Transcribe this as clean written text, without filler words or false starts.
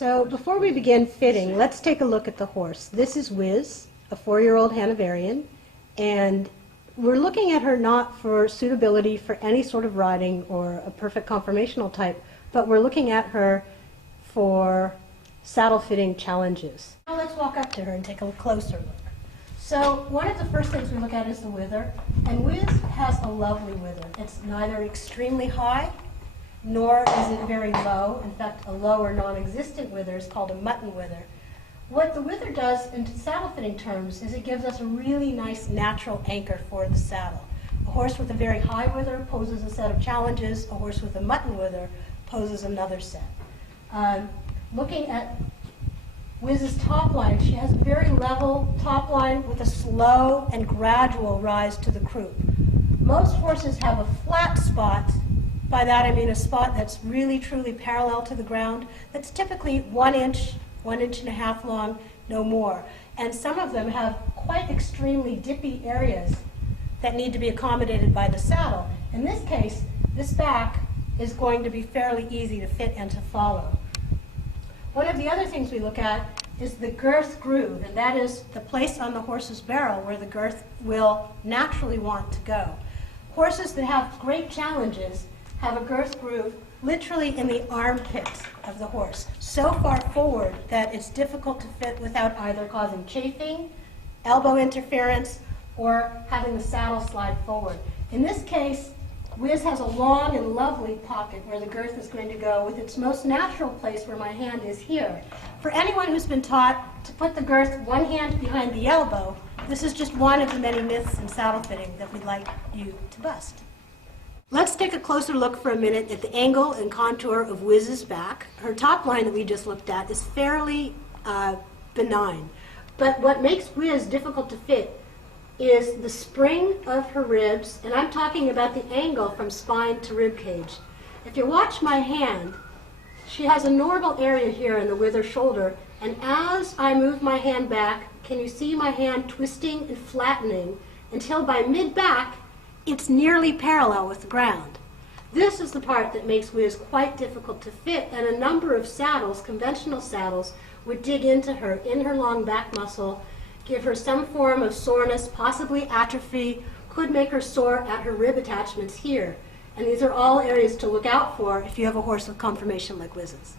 So before we begin fitting, let's take a look at the horse. This is Wiz, a 4-year-old Hanoverian, and we're looking at her not for suitability for any sort of riding or a perfect conformational type, but we're looking at her for saddle fitting challenges. Now let's walk up to her and take a closer look. So one of the first things we look at is the wither, and Wiz has a lovely wither. It's neither extremely high nor is it very low. In fact, a low or non-existent wither is called a mutton wither. What the wither does in saddle fitting terms is it gives us a really nice natural anchor for the saddle. A horse with a very high wither poses a set of challenges. A horse with a mutton wither poses another set. Looking at Wiz's top line, she has a very level top line with a slow and gradual rise to the croup. Most horses have a flat spot. By that I mean a spot that's really truly parallel to the ground, that's typically 1 inch, 1.5 inches long, no more. And some of them have quite extremely dippy areas that need to be accommodated by the saddle. In this case, this back is going to be fairly easy to fit and to follow. One of the other things we look at is the girth groove, and that is the place on the horse's barrel where the girth will naturally want to go. Horses that have great challenges have a girth groove literally in the armpit of the horse, so far forward that it's difficult to fit without either causing chafing, elbow interference, or having the saddle slide forward. In this case, Wiz has a long and lovely pocket where the girth is going to go, with its most natural place where my hand is here. For anyone who's been taught to put the girth one hand behind the elbow, this is just one of the many myths in saddle fitting that we'd like you to bust. Let's take a closer look for a minute at the angle and contour of Wiz's back. Her top line that we just looked at is fairly benign, but what makes Wiz difficult to fit is the spring of her ribs, and I'm talking about the angle from spine to rib cage. If you watch my hand, she has a normal area here in the wither shoulder, and as I move my hand back, can you see my hand twisting and flattening until by mid-back, it's nearly parallel with the ground. This is the part that makes Wiz quite difficult to fit, and a number of saddles, conventional saddles, would dig into her in her long back muscle, give her some form of soreness, possibly atrophy, could make her sore at her rib attachments here. And these are all areas to look out for if you have a horse with conformation like Wiz's.